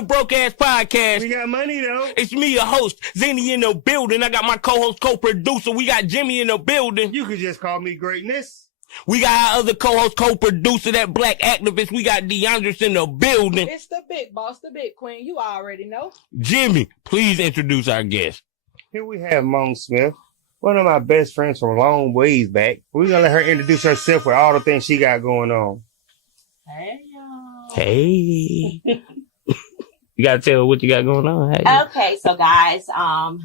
the Broke Ass Podcast. We got money, though. It's me, your host, Zany in the building. I got my co-host, co-producer. We got Jimmy in the building. You could just call me Greatness. We got our other co-host, co-producer, that black activist. We got DeAndres in the building. It's the big boss, the big queen. You already know. Jimmy, please introduce our guest. Here we have Mone Smith, one of my best friends from a long ways back. We're going to let her introduce herself with all the things she got going on. Hey, y'all. Hey. You got to tell what you got going on. Hey. Okay, so guys, I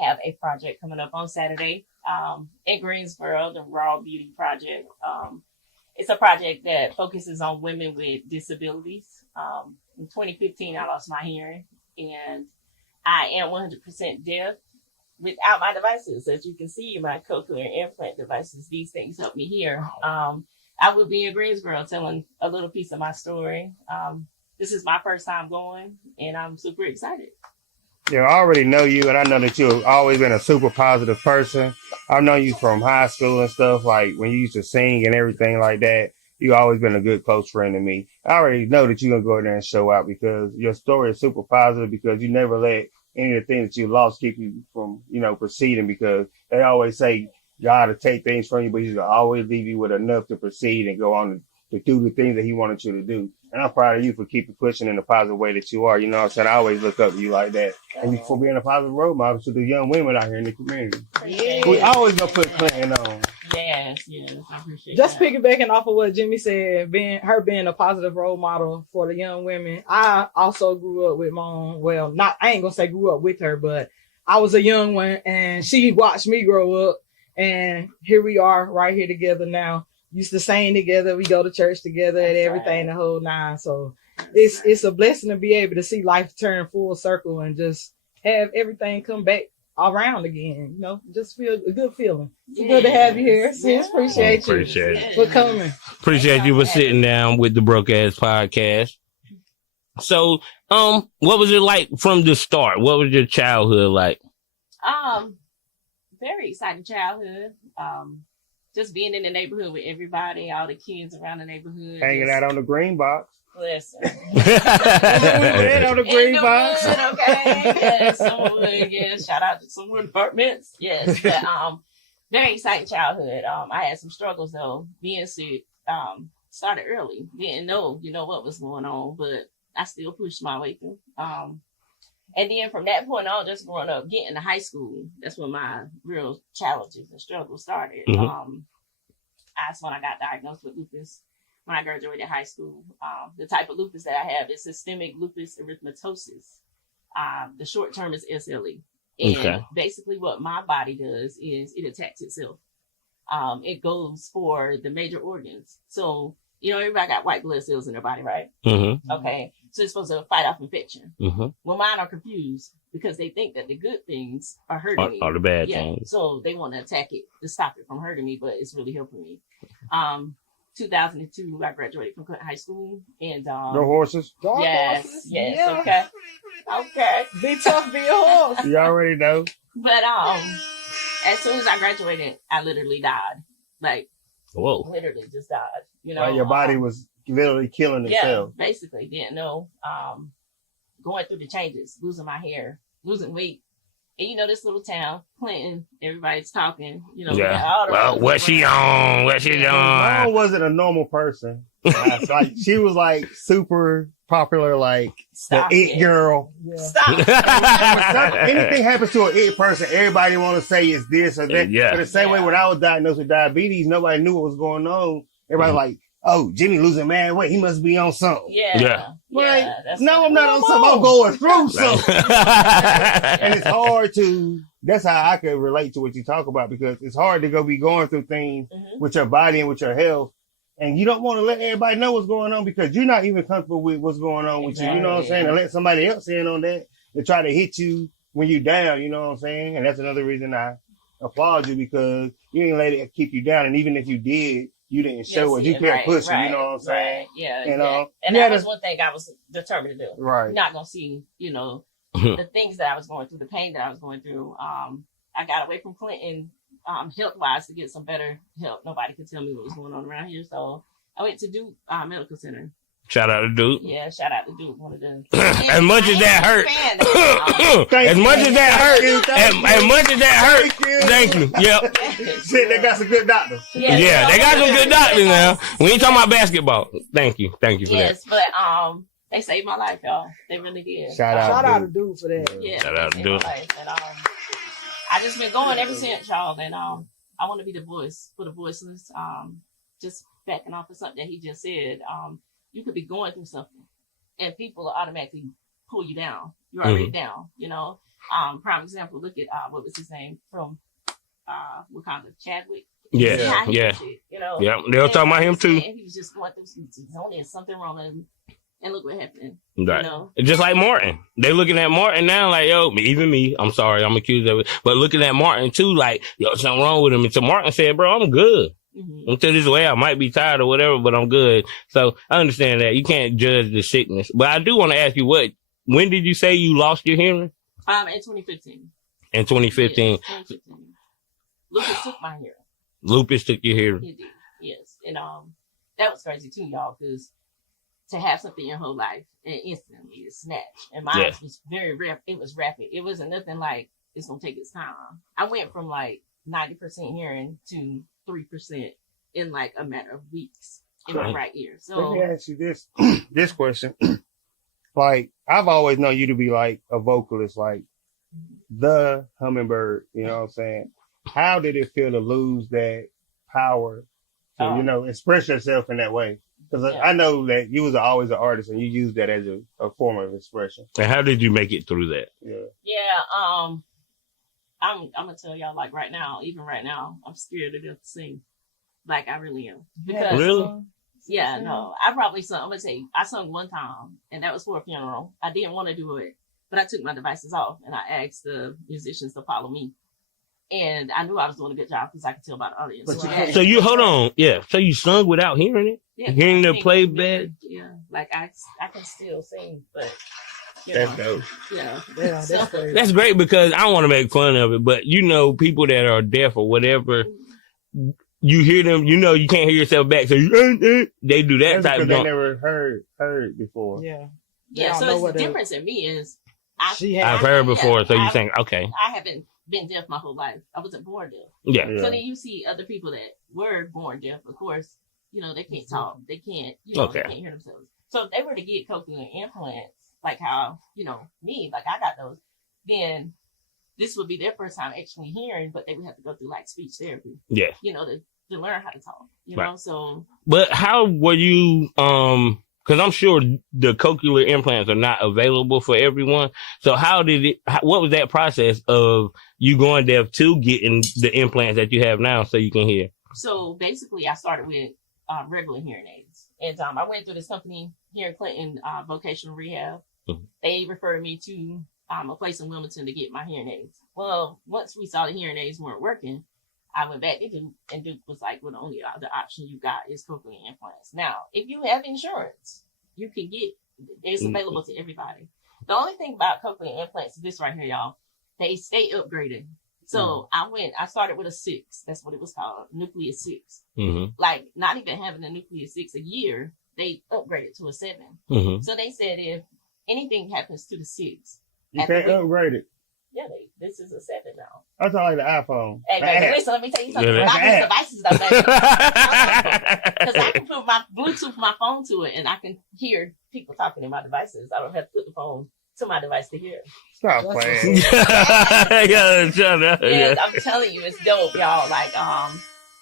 have a project coming up on Saturday in Greensboro, the Raw Beauty Project. It's a project that focuses on women with disabilities. In 2015, I lost my hearing, and I am 100% deaf without my devices. As you can see, my cochlear implant devices, these things help me hear. I will be in Greensboro telling a little piece of my story. This is my first time going, and I'm super excited. Yeah, I already know you, and I know that you've always been a super positive person. I've known you from high school and stuff, like when you used to sing and everything like that. You've always been a good close friend to me. I already know that you're going to go in there and show out because your story is super positive because you never let any of the things that you lost keep you from, proceeding, because they always say God will take things from you, but he's going to always leave you with enough to proceed and go on to do the things that he wanted you to do. And I'm proud of you for keeping pushing in the positive way that you are. You know what I'm saying? I always look up to you like that. And for being a positive role model to the young women out here in the community. Yes. We always going to put Clinton on. Yes, I appreciate Just that. piggybacking off of what Jimmy said, being a positive role model for the young women. I also grew up with Mom. Well, I ain't gonna say grew up with her, but I was a young one, and she watched me grow up. And here we are, right here together now. Used to sing together. We go to church together and everything, the whole nine. So it's a blessing to be able to see life turn full circle and just have everything come back around again. Just feel a good feeling. It's good to have you here, sis. Appreciate you for coming. Appreciate you for sitting down with the Broke Ass Podcast. So, what was it like from the start? What was your childhood like? Very exciting childhood. Just being in the neighborhood with everybody, all the kids around the neighborhood. Hanging out on the green box. Listen. On the green box. Wood, okay. Yes, some wood. Yes. Shout out to some wood apartments. Yes. But, very exciting childhood. I had some struggles though. Being sick. Started early. Didn't know, what was going on, but I still pushed my way through. And then from that point on, just growing up, getting to high school, that's when my real challenges and struggles started. Mm-hmm. That's when I got diagnosed with lupus when I graduated high school. The type of lupus that I have is systemic lupus erythematosus. The short term is SLE. And basically what my body does is it attacks itself. It goes for the major organs. So, everybody got white blood cells in their body, right? Mm-hmm. Okay. So it's supposed to fight off infection. Mm-hmm. Well, mine are confused because they think that the good things are hurting me. Are the bad things. So they want to attack it to stop it from hurting me, but it's really helping me. 2002, I graduated from Clinton High School. And no horses? Yes, Yeah. Okay. Be tough, be a horse. You already know. But as soon as I graduated, I literally died. Like, whoa. Literally just died. Like your body was literally killing itself. Yeah, basically. Didn't know. Going through the changes, losing my hair, losing weight. And this little town, Clinton, everybody's talking, Yeah. Well, what she on? What she doing? Mom wasn't a normal person. Like she was like super popular, like Stop the it girl. Yeah. Stop. Anything happens to an it person, everybody want to say it's this or that. Yeah. But the same way when I was diagnosed with diabetes, nobody knew what was going on. Everybody like, oh, Jimmy losing mad weight, he must be on something. Yeah. Like, no, I'm not on something. I'm going through something. And it's hard that's how I could relate to what you talk about, because it's hard to be going through things with your body and with your health. And you don't want to let everybody know what's going on because you're not even comfortable with what's going on with you. You know what I'm saying? And let somebody else in on that to try to hit you when you're down. You know what I'm saying? And that's another reason I applaud you, because you didn't let it keep you down. And even if you did, you didn't show it. You kept pushing. You know what I'm saying? Right. Yeah. And that was one thing I was determined to do. Right. You're not going to see, the things that I was going through, the pain that I was going through. I got away from Clinton health-wise to get some better help. Nobody could tell me what was going on around here. So I went to Duke Medical Center. Shout out to Duke. Yeah, shout out to Duke, one of them. As much as that hurt, as much as that hurt, thank you. Yep. Shit, they got some good doctors. Yeah, they got some good doctors now. We ain't talking about basketball. Thank you for that. Yes, but they saved my life, y'all. They really did. Shout out to Dude for that. Yeah, shout out to saved Duke. my life. And I just been going ever since, y'all. And I want to be the voice for the voiceless. Just backing off of something that he just said. You could be going through something, and people will automatically pull you down. You're already down, you know. Prime example. Look at what was his name from Wakanda, Chadwick. Yeah. You know. Yeah, they were talking about him too. And he was just going through something wrong with him, and look what happened. Right. You know? Just like Martin. They looking at Martin now like, yo, even me, I'm sorry, I'm accused of it. But looking at Martin too, like, yo, something wrong with him. And so Martin said, bro, I'm good. Until this way, I might be tired or whatever, but I'm good. So I understand that. You can't judge the sickness. But I do want to ask you, when did you say you lost your hearing? In 2015. In 2015. Yes, 2015. Lupus took my hearing. Lupus took your hearing. He did, yes. And that was crazy too, y'all, because to have something your whole life and instantly it's snatched. And mine was very rapid. It was rapid. It wasn't nothing like it's gonna take its time. I went from like 90% hearing to 3% in like a matter of weeks in my right ear. So let me ask you this question. Like, I've always known you to be like a vocalist, like the hummingbird, you know what I'm saying? How did it feel to lose that power to, you know, express yourself in that way? Because I know that you was always an artist and you used that as a form of expression. And how did you make it through that? Yeah, I'm gonna tell y'all, like even right now, I'm scared to death to sing. Like I really am. Because no. I probably sung, I'm gonna say I sung one time and that was for a funeral. I didn't want to do it, but I took my devices off and I asked the musicians to follow me. And I knew I was doing a good job because I could tell by the audience. So you hold on, so you sung without hearing it? Yeah, hearing the playback? Yeah, like I can still sing, but that's dope. Yeah, that's crazy. That's great because I don't want to make fun of it, but you know, people that are deaf or whatever, you hear them, you know, you can't hear yourself back, so they do that type of thing. They never heard before. Yeah. So the difference in me is I've heard before, so you think, okay. I haven't been deaf my whole life. I wasn't born deaf. Yeah. So then you see other people that were born deaf, of course, you know, they can't talk. They can't, you know, they can't hear themselves. So if they were to get cochlear implants, like how, you know, me, like I got those, then this would be their first time actually hearing, but they would have to go through like speech therapy. Yeah. You know, to learn how to talk, you know, so. But how were you, because I'm sure the cochlear implants are not available for everyone. So what was that process of you going deaf to getting the implants that you have now so you can hear? So basically I started with regular hearing aids. And I went through this company here in Clinton, vocational rehab. Mm-hmm. They referred me to a place in Wilmington to get my hearing aids. Well, once we saw the hearing aids weren't working, I went back to Duke, and Duke was like, well, the only other option you got is cochlear implants. Now, if you have insurance, you can get, it's available to everybody. The only thing about cochlear implants is this right here, y'all. They stay upgraded. So I started with a 6. That's what it was called, Nucleus 6. Mm-hmm. Like, not even having a Nucleus 6 a year, they upgraded to a 7. Mm-hmm. So they said if anything happens to the 6, you can't upgrade it. Yeah, this is a 7 now. That's like the iPhone. Hey, baby, listen, let me tell you something about these devices, though, baby. Because I can put my Bluetooth my phone to it, and I can hear people talking in my devices. I don't have to put the phone to my device to hear. Stop playing. Yeah, I'm telling you, it's dope, y'all. Like,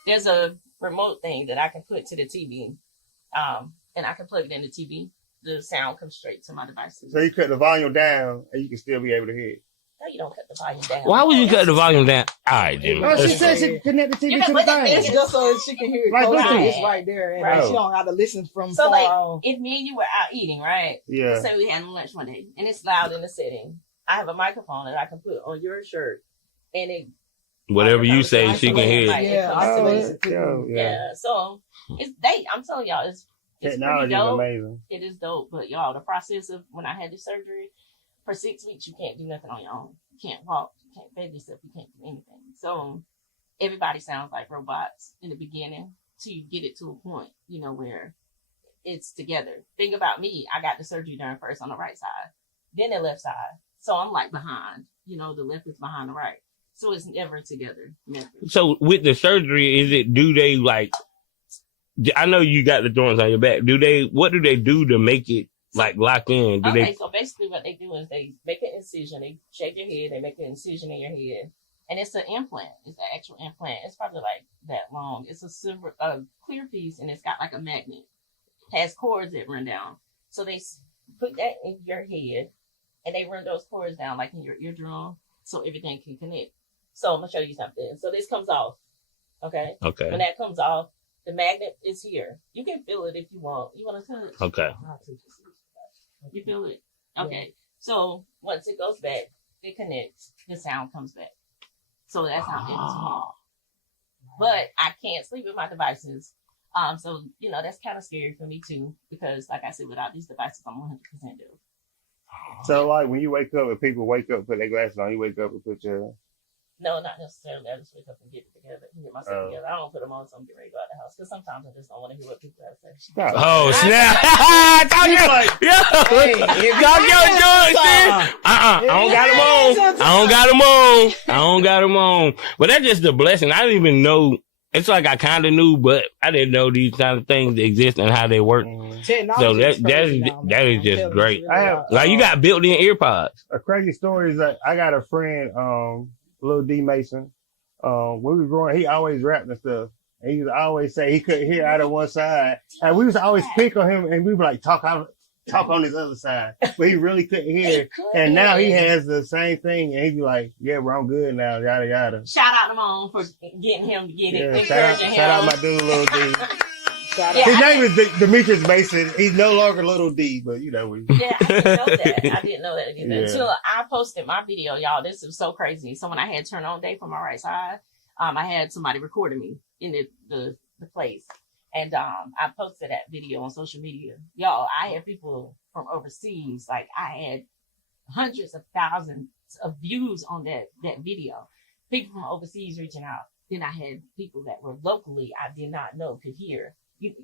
there's a remote thing that I can put to the TV, and I can plug it in the TV. The sound comes straight to my devices. So you cut the volume down, and you can still be able to hear it. No, you don't cut the volume down. Why would you cut the volume down? All right, Jimmy. Oh, she said she connect the TV to the thing. It's just so she can hear it. Like, it's right there. And she don't have to listen from so, far like, off. if me and you were out eating, right? Yeah. Say we had lunch one day, and it's loud in the setting. I have a microphone that I can put on your shirt, and it... Whatever you say, she can hear it. Yeah. So, I'm telling y'all, it's technology is amazing. It is dope. But, y'all, the process of when I had the surgery... For 6 weeks, you can't do nothing on your own. You can't walk. You can't bathe yourself. You can't do anything. So everybody sounds like robots in the beginning till you get it to a point, you know, where it's together. Think about me. I got the surgery done first on the right side, then the left side. So I'm like behind. You know, the left is behind the right. So it's never together. Never. So with the surgery, do they like, I know you got the joints on your back. What do they do to make it like lock in? So basically what they do is they make an incision, they shave your head, they make an incision in your head, and it's an implant. It's an actual implant. It's probably like that long. It's a clear piece, and it's got like a magnet. It has cords that run down. So they put that in your head, and they run those cords down like in your eardrum, so everything can connect. So I'm gonna show you something. So this comes off. Okay. Okay. When that comes off, the magnet is here. You can feel it if you want. You want to touch? Okay. You feel it? Okay. So once it goes back, it connects. The sound comes back. So that's how it is. But I can't sleep with my devices. So that's kind of scary for me too, because like I said, without these devices, I'm 100% deaf. So like when you wake up, if people wake up, put their glasses on, you wake up and put your... No, not necessarily. I just wake up and get it together, get myself together. I don't put them on so I'm getting ready to go out the house, because sometimes I just don't want to hear what people have to say. Oh, snap. Talk your joints, I don't got them on. I don't got them on. But that's just a blessing. I didn't even know. It's like I kind of knew, but I didn't know these kind of things exist and how they work. So that is just great. I have Like you got built-in ear pods. A crazy story is that I got a friend, Little D Mason. When we were growing, he always rapped and stuff. And he would always say he couldn't hear out of one side. And we was always pick on him, and we would like talk on his other side, but he really couldn't hear. And now he has the same thing, and he'd be like, "Yeah, bro, I'm good now." Yada yada. Shout out to Mone for getting him to get it. Shout out my dude, Little D. Yeah, His name is Demetrius Mason. He's no longer Little D, but Yeah, I didn't know that. I didn't know that either. Yeah. Until I posted my video, y'all. This is so crazy. So when I had turn on day from my right side, I had somebody recording me in the place. And I posted that video on social media. Y'all, I had people from overseas. Like I had hundreds of thousands of views on that video. People from overseas reaching out. Then I had people that were locally I did not know could hear.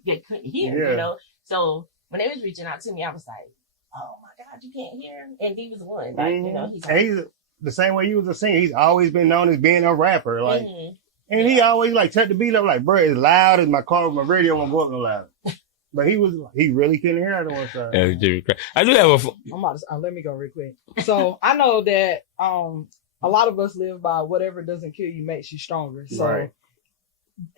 They couldn't hear, So when they was reaching out to me, I was like, "Oh my God, you can't hear!" And he was one, like he's the same way you was a singer. He's always been known as being a rapper, like, and he always like turn the beat up, like, bro, it's loud as my car, my radio won't go up no loud. But he really couldn't hear out of one side. I do have let me go real quick. So I know that a lot of us live by whatever doesn't kill you makes you stronger. So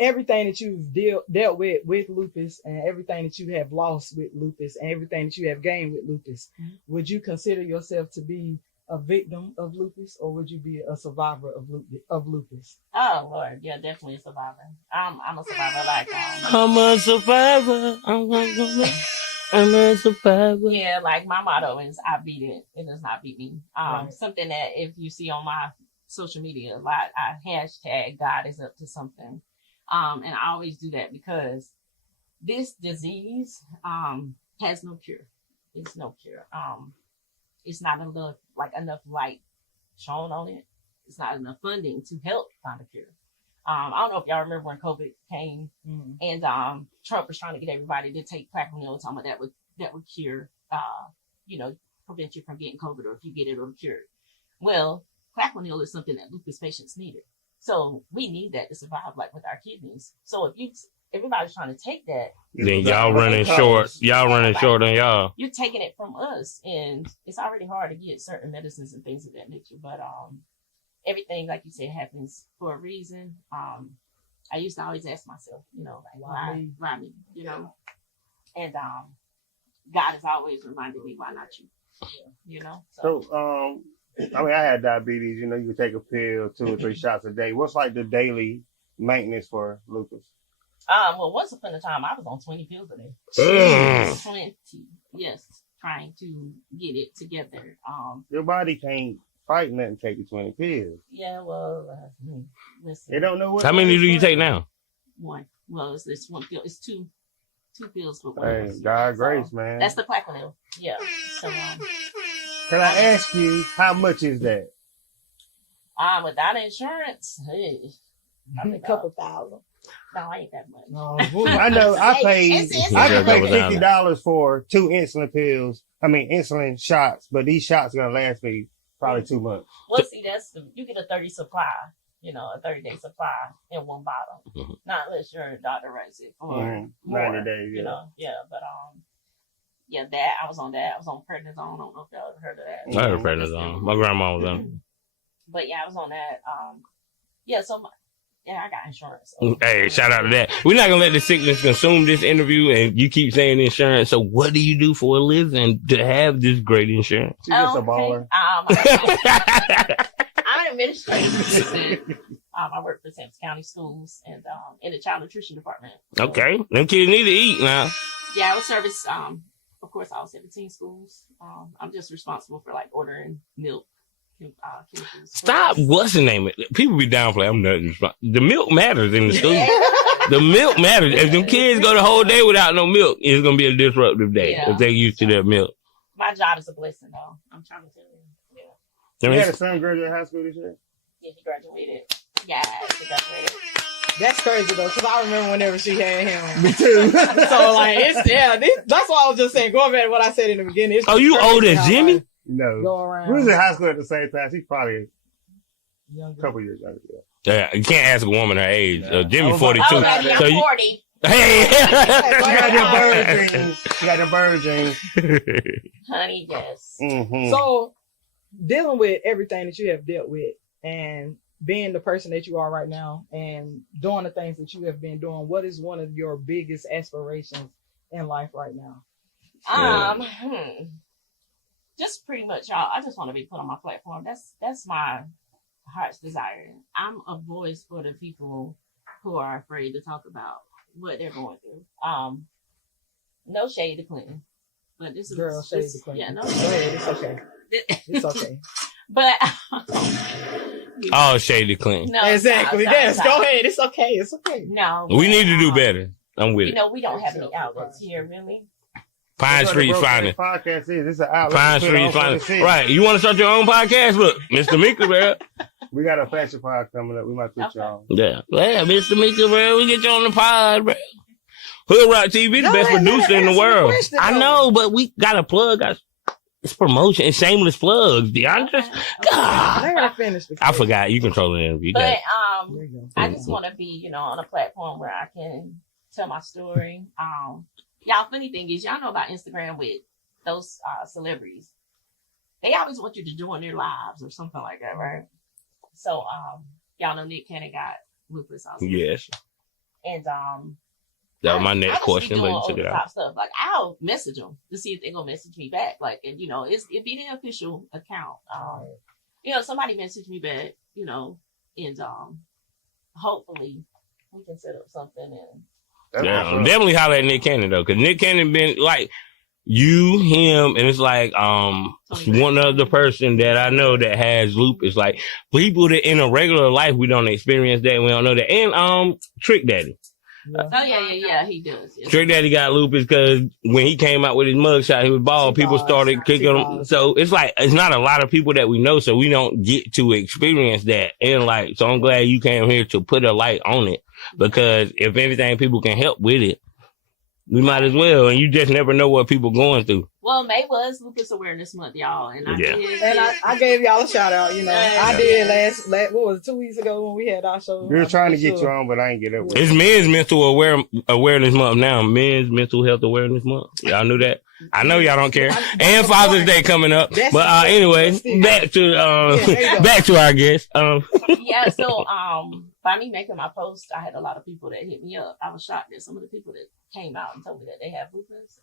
everything that you've dealt with lupus, and everything that you have lost with lupus, and everything that you have gained with lupus, would you consider yourself to be a victim of lupus, or would you be a survivor of lupus? Oh Lord, yeah, definitely a survivor. I'm a survivor. Like I'm a survivor. I'm a survivor. Yeah, like my motto is I beat it. It does not beat me. Something that if you see on my social media a lot, I hashtag God is up to something. And I always do that because this disease has no cure. It's no cure. It's not enough light shown on it. It's not enough funding to help find a cure. I don't know if y'all remember when COVID came and Trump was trying to get everybody to take Plaquenil, talking about that would cure, prevent you from getting COVID, or if you get it, it'll cure it. Well, Plaquenil is something that lupus patients needed. So we need that to survive, like with our kidneys. So if everybody's trying to take that, then y'all running short. Y'all running short on y'all. You're taking it from us, and it's already hard to get certain medicines and things of that nature. But everything, like you said, happens for a reason. I used to always ask myself, why me? And God has always reminded me, why not you? So I had diabetes. You can take a pill, 2 or 3 shots a day. What's like the daily maintenance for lupus? Well, once upon a time, I was on 20 pills a day. 20, yes, trying to get it together. Your body can't fight nothing taking 20 pills. Yeah, well, listen. They don't know what. How many do you take now? One. Well, it's one pill. It's two pills for one. Hey, God grace, man. That's the Plaquenil. Yeah. So, can I ask you, how much is that? Without insurance, a couple thousand. No, I ain't that much. No, I know. I paid Yeah. $50 for 2 insulin pills. I mean, insulin shots, but these shots are gonna last me probably 2 months. Well, see, you get a 30 supply, a 30-day supply in one bottle. Mm-hmm. Not unless your doctor writes it for More, 90 more, days. Yeah. but that I was on that. I was on prednisone. I don't know if y'all ever heard of that. I heard prednisone. My grandma was on it. But yeah, I was on that. I got insurance. Hey, shout out to that. We're not gonna let the sickness consume this interview, and you keep saying insurance. So, what do you do for a living to have this great insurance? She's just a baller. I'm an administrator. I work for Sampson County Schools and in the child nutrition department. Okay, them kids need to eat now. Yeah, I would service. Of course, all 17 schools. I'm just responsible for like ordering milk. Stop. What's the name? People be downplaying. I'm not responsible. The milk matters in the school. The milk matters. If them kids go the whole day without no milk, it's gonna be a disruptive day if they're used to their milk. My job is a blessing, though. I'm trying to tell you. Yeah. You had a son graduate high school this year? Yeah, he graduated. Yeah, he graduated. That's crazy though, because I remember whenever she had him. Me too. So like, that's why I was just saying. Going back to what I said in the beginning. Oh, you old as Jimmy? No. Go around. We was in high school at the same time. She's probably Younger. a couple years younger. Yeah, you can't ask a woman her age. No. Jimmy's 42. Oh, baby, I'm 40. Hey! She got them bird jeans. She got them bird jeans. Honey, yes. Mm-hmm. So, dealing with everything that you have dealt with and being the person that you are right now and doing the things that you have been doing, what is one of your biggest aspirations in life right now? Just pretty much, y'all. I just want to be put on my platform. That's my heart's desire. I'm a voice for the people who are afraid to talk about what they're going through. No shade to Clinton, but this is Shade to Clinton. Yeah, no. Go ahead. It's okay. It's okay. But Oh, Shady Clinton. no, Exactly. no, Yes. no. Go ahead. It's okay. It's okay. No, We need to do better. I'm with it. we don't have any outlets here, really. Pine Street Finest. Podcast is. It's an outlet. Pine Street Finest. Right. You want to start your own podcast? Look, Mr. Mika, bro. We got a fashion pod coming up. We might put you on. Yeah. Yeah, Mr. Mika, bro. We get you on the pod, bro. Hood Rock TV, the best producer in the world. I know, but we got to plug. It's promotion. It's shameless plugs. DeAndre. God. Let her finish the I forgot. You control the interview. But There you go. I just want to be, on a platform where I can tell my story. Y'all, funny thing is, y'all know about Instagram with those celebrities. They always want you to join their lives or something like that, right? So, y'all know Nick Cannon got lupus also. Yes. And That was my I next just question, be but doing you took it out. over-the-top stuff. Like, I'll message them to see if they're gonna message me back. Like, and it'd be the official account. Somebody messaged me back. And hopefully we can set up something. And Yeah, definitely holler at Nick Cannon though, because Nick Cannon been like you, him, and it's like one other person that I know that has lupus. Like people that in a regular life we don't experience that, and we don't know that. And Trick Daddy. Yeah. Oh yeah, he does. Yes. Trick Daddy got lupus because when he came out with his mugshot, he was bald. People started kicking him. So it's like it's not a lot of people that we know, so we don't get to experience that. And like, so I'm glad you came here to put a light on it, because if anything, people can help with it. We might as well, and you just never know what people going through. Well, May was Lupus Awareness Month, y'all, and I did. And I gave y'all a shout out. I did last what was it, 2 weeks ago when we had our show. We were trying to get you on, but I ain't get up with It's Men's Mental Awareness Month now. Men's Mental Health Awareness Month. Y'all knew that? I know y'all don't care. And Father's Day coming up. But anyway, back to our guest. Yeah, so by me making my post, I had a lot of people that hit me up. I was shocked at some of the people that came out and told me that they have lupus.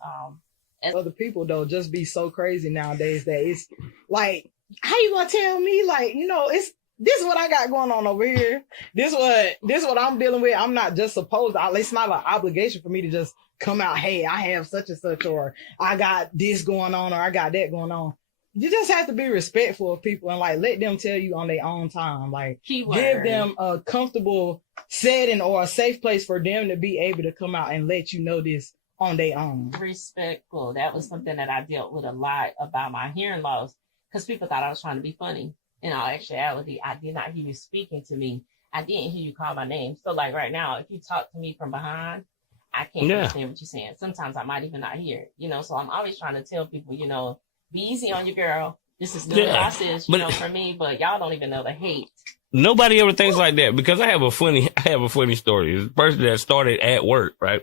Other people though just be so crazy nowadays that it's like, how you gonna tell me it's this is what I got going on over here. This what I'm dealing with. I'm not just supposed to. It's not an obligation for me to just come out. Hey, I have such and such, or I got this going on, or I got that going on. You just have to be respectful of people and like let them tell you on their own time. Like give them a comfortable setting or a safe place for them to be able to come out and let you know this on their own. Respectful. That was something that I dealt with a lot about my hearing loss, because people thought I was trying to be funny. in all actuality, I did not hear you speaking to me. I didn't hear you call my name. So like right now, if you talk to me from behind, I can't understand what you're saying. Sometimes I might even not hear it, you know. So I'm always trying to tell people, you know, be easy on your girl. This is still a process, you know, for me, but y'all don't even know the hate. Nobody ever thinks like that because I have a funny story. It's a person that started at work, right?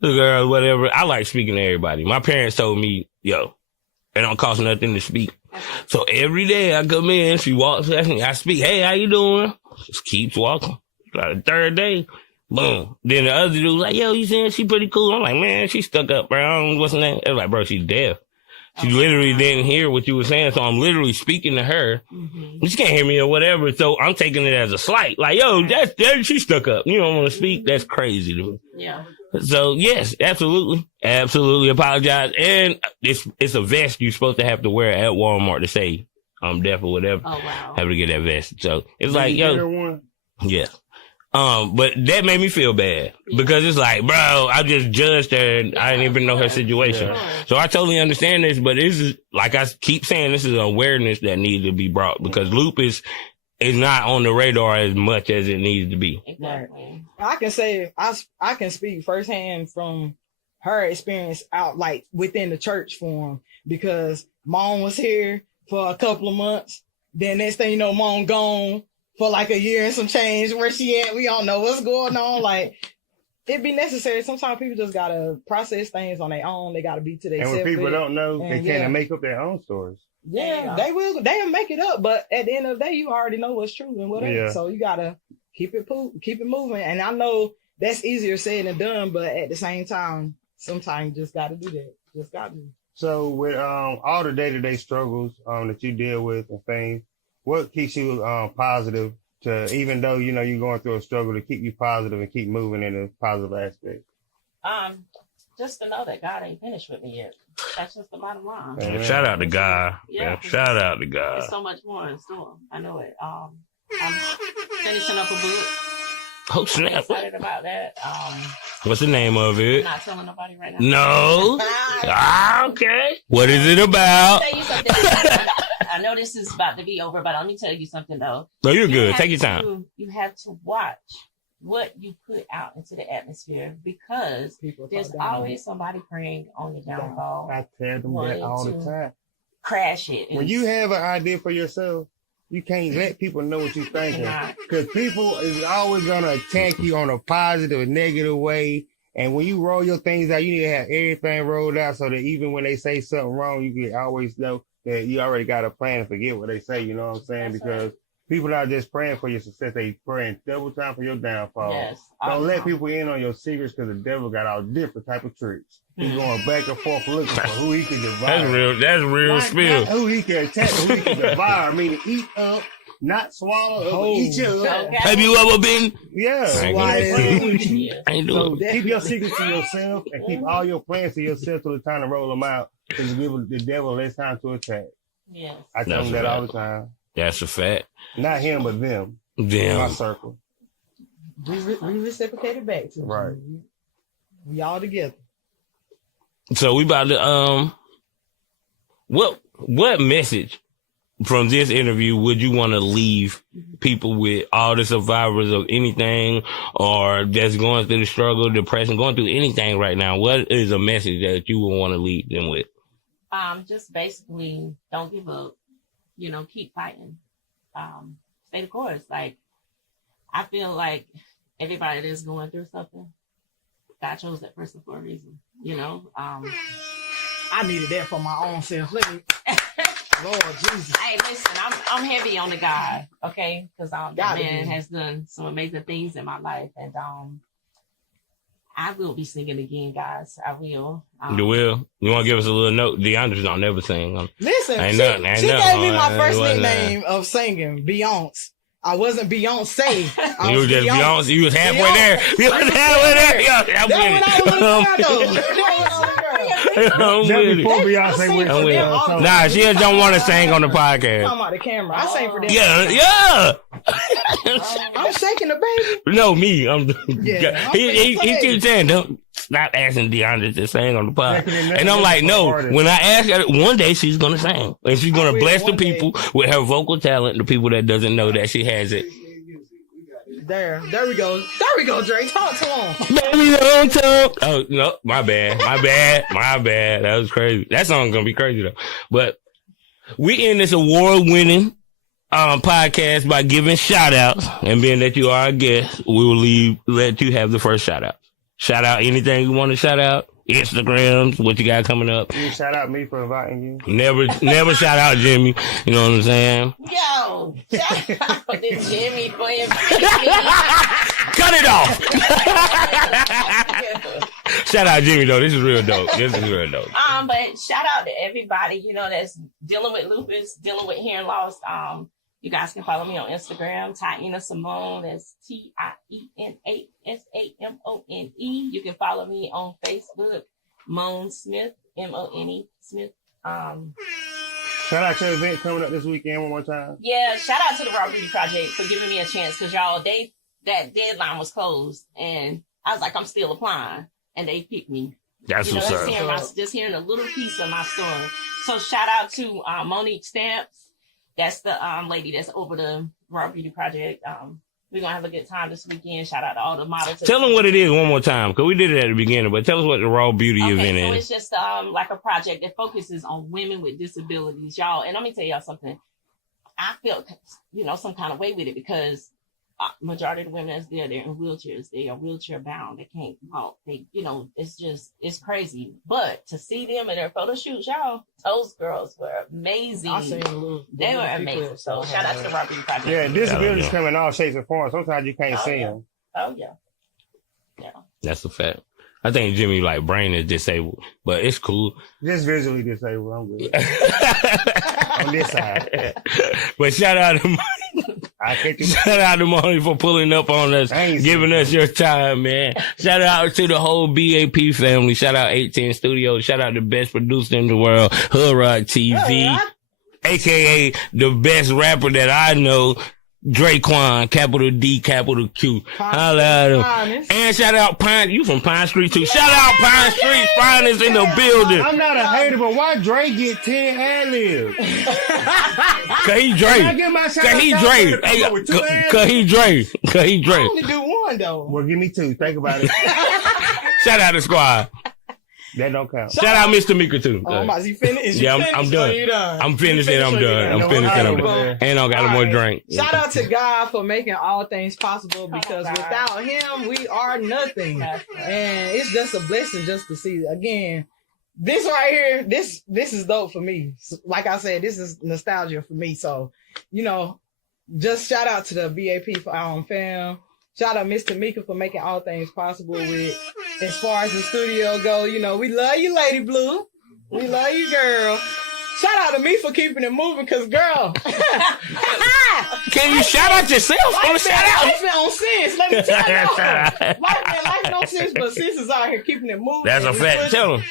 The girl, whatever. I like speaking to everybody. My parents told me, yo, it don't cost nothing to speak. So every day I come in, she walks past me, I speak, hey, how you doing? Just keeps walking. Like the third day, boom. Then the other dude's like, yo, you saying she pretty cool? I'm like, man, she stuck up, bro. I don't know what's her name. They're like, bro, she's deaf. She literally didn't hear what you were saying, so I'm literally speaking to her. Mm-hmm. She can't hear me or whatever, so I'm taking it as a slight. Like, yo, she stuck up. You don't want to speak? That's crazy to me. Yeah. So, yes, absolutely. Absolutely apologize. And it's a vest you're supposed to have to wear at Walmart to say I'm deaf or whatever. Oh, wow. Have to get that vest. So, it's like, yo. Yeah. But that made me feel bad because it's like, bro, I just judged her and I didn't even know her situation. Yeah. So I totally understand this, but this is, like I keep saying, this is an awareness that needs to be brought because lupus is not on the radar as much as it needs to be. Exactly. I can say, I can speak firsthand from her experience out, like within the church form, because Mom was here for a couple of months. Then next thing you know, Mom gone for like a year and some change. Where she at? We don't know what's going on. Like, it'd be necessary. Sometimes people just gotta process things on their own. They gotta be to their. And when people don't know, they can't make up their own stories. Yeah, they will. They'll make it up. But at the end of the day, you already know what's true and whatever. Yeah. So you gotta keep it moving. And I know that's easier said than done, but at the same time, sometimes you just gotta do that. Just gotta do. So with all the day-to-day struggles that you deal with and things, what keeps you positive to, even though, you know, you're going through a struggle, to keep you positive and keep moving in a positive aspect? Just to know that God ain't finished with me yet. That's just the bottom line. Man, shout out to God. Yeah, shout out to God. There's so much more in store. I know it. I'm finishing up a book. Oh, snap. I'm excited about that. What's the name of it? I'm not telling nobody right now. No. Okay. What is it about? Let me tell you something. I know this is about to be over, but let me tell you something though. No, you're good. Take your time. You have to watch what you put out into the atmosphere because there's always somebody praying on your downfall. I tell them that all the time. Crash it. When you have an idea for yourself, you can't let people know what you're thinking because people is always going to attack you on a positive or negative way. And when you roll your things out, you need to have everything rolled out so that even when they say something wrong, you can always know that you already got a plan and forget what they say. You know what I'm saying? That's because people not just praying for your success, they praying double time for your downfall. Yes. Don't let people in on your secrets because the devil got all different type of tricks. He's going back and forth looking for who he can devour. That's real spill. Not who he can attack, who he can devour. I mean, eat up, not swallow, eat you up. Okay. Have you ever been? Yeah. I ain't doing So keep your secrets to yourself and keep all your plans to yourself till it's time to roll them out because you give the devil less time to attack. Yes. I tell him that all the time. That's a fact. Not him, but them. Them. My circle. We reciprocated back to right. We all together. So we about to what message from this interview would you want to leave people with, all the survivors of anything or just going through the struggle, depression, going through anything right now? What is a message that you would want to leave them with? Just basically don't give up. You know, keep fighting. Stay the course. Like, I feel like everybody that's going through something, God chose that person for a reason. You know, I needed that for my own self. Let me, Lord Jesus. Hey, listen, I'm heavy on the God, okay? Because that man has done some amazing things in my life, and I will be singing again, guys. I will. You will? You want to give us a little note? DeAndre's don't never sing. Listen, she gave me my first nickname of singing, Beyonce. I wasn't Beyonce. You was just Beyonce. You was halfway there. You was halfway there. Yeah, I'm with it. Before Beyonce went. Nah, she just don't want to sing on the podcast. I'm on the camera. I sang for them. Yeah. I'm shaking the baby. No, me. Yeah, he keeps saying, don't stop asking DeAndre to sing on the pod. Yeah, And I'm like, no, artist. when I ask her, one day she's going to sing. And she's going to bless the people with her vocal talent, the people that doesn't know that she has it. There we go. There we go, Drake. Talk to him. Baby, don't talk. Oh, no, my bad. That was crazy. That song's going to be crazy, though. But we end this award-winning podcast by giving shout-outs. And being that you are our guest, we will let you have the first shout-out. Shout out anything you want to shout out. Instagrams, what you got coming up. You shout out me for inviting you. Never shout out Jimmy. You know what I'm saying? Yo, shout out to Jimmy for inviting me. Cut it off. Shout out Jimmy though. This is real dope. But shout out to everybody, you know, that's dealing with lupus, dealing with hearing loss. You guys can follow me on Instagram, Taina Simone. That's TIENASAMONE. You can follow me on Facebook, Mone Smith, MONE Smith. Shout out to the event coming up this weekend one more time. Yeah, shout out to the Raw Beauty Project for giving me a chance, because y'all, that deadline was closed, and I was like, I'm still applying, and they picked me. That's what's up. Just hearing a little piece of my story. So shout out to Monique Stamps. That's the lady that's over the Raw Beauty Project. We're going to have a good time this weekend. Shout out to all the models. Tell them what it is one more time, because we did it at the beginning, but tell us what the Raw Beauty event is. So it's just like a project that focuses on women with disabilities, y'all. And let me tell y'all something. I felt, some kind of way with it, because majority of the women that's there, they're in wheelchairs. They are wheelchair bound. They can't walk. It's crazy. But to see them in their photo shoots, y'all, those girls were amazing. They were amazing. So shout out to the Raw Beauty Project. Yeah, disabilities come in all shapes and forms. Sometimes you can't see them. Oh, yeah. That's a fact. I think Jimmy, brain is disabled, but it's cool. Just visually disabled. I'm good. On this side. But shout out to Money for pulling up on us, giving us your time, man. Shout out to the whole BAP family. Shout out 18 Studios. Shout out the best producer in the world, Hood Rock TV, aka the best rapper that I know, Draquan, capital D, capital Q. Holla at him. And shout out Pine. You from Pine Street too. Shout out Pine Street. Finest in the building. I'm not a hater, but why Drake get 10 ad-libs? Cause he Drake. Cause he Drake. Cause he Drake. I only do one though. Well, give me two. Think about it. Shout out the squad. That don't count. Shout out Mr. Mika too. Is he finished? Yeah, I'm done. I'm finished and I'm done. And I got more drink. Shout out to God for making all things possible, because without him, we are nothing. And it's just a blessing just to see. Again, this right here, this is dope for me. Like I said, this is nostalgia for me. So, just shout out to the BAP for our fam. Shout out Mr. Mika for making all things possible with, as far as the studio go. We love you, Lady Blue. We love you, girl. Shout out to me for keeping it moving, because, girl. Can you shout out yourself? Life been on sense. Let me tell you. Life no sense, but sense is out here keeping it moving. That's a fact. Tell him.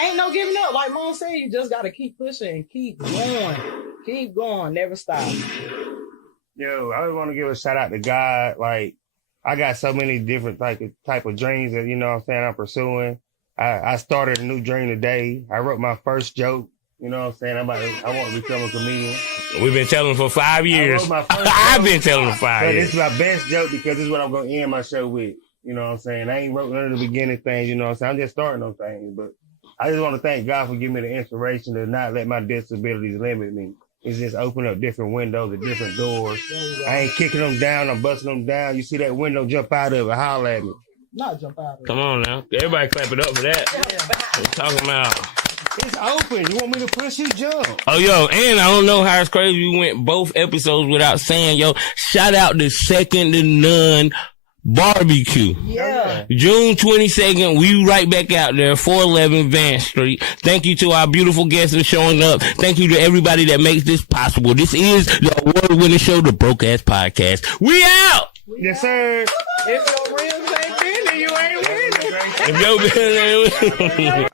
Ain't no giving up. Like Mom said, you just got to keep pushing and keep going. Keep going. Never stop. Yo, I just want to give a shout out to God. I got so many different type of dreams that, I'm pursuing. I started a new dream today. I wrote my first joke. I want to become a comedian. We've been telling for 5 years. I've been telling for 5 years. This is my best joke, because this is what I'm going to end my show with. I ain't wrote none of the beginning things, I'm just starting on things. But I just want to thank God for giving me the inspiration to not let my disabilities limit me. It's just open up different windows and different doors. I ain't kicking them down. I'm busting them down. You see that window, jump out of it. Holler at me. Not jump out of it. Come on now. Everybody clap it up for that. We're talking about. It's open. You want me to push you, jump. Oh, yo, and I don't know how it's crazy. We went both episodes without saying, shout out to Second to None Barbecue. Yeah. June 22nd, we right back out there, 411 Vance Street. Thank you to our beautiful guests for showing up. Thank you to everybody that makes this possible. This is the award-winning show, the Broke Ass Podcast. We out! Yes, sir. If your ribs ain't bending, you ain't winning. If your ribs ain't